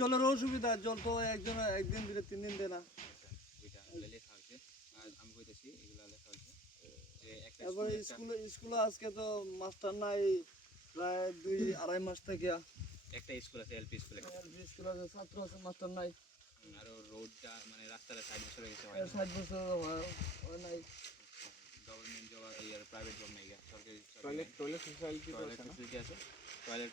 জলের অসুবিধা জল তো একজন একদিন দিলে তিন দিন দেয় না। তারপরে স্কুলে স্কুলে আজকে তো মাস্টার নাই প্রায় দুই আড়াই মাস থেকে। একটা স্কুল আছে এলপি স্কুলে। স্কুল আছে ছাত্র আছে মাস্টার নাই। আরও রোডটা মানে রাস্তাটা সাইড বছর হয়ে গেছে ষাট বছর হয় নাই। প্রাইভেট জব নাই গা সরকারি টয়লেট টয়লেট ফেসিলিটি তো টয়লেট আছে না ফেসিলিটি আছে টয়লেট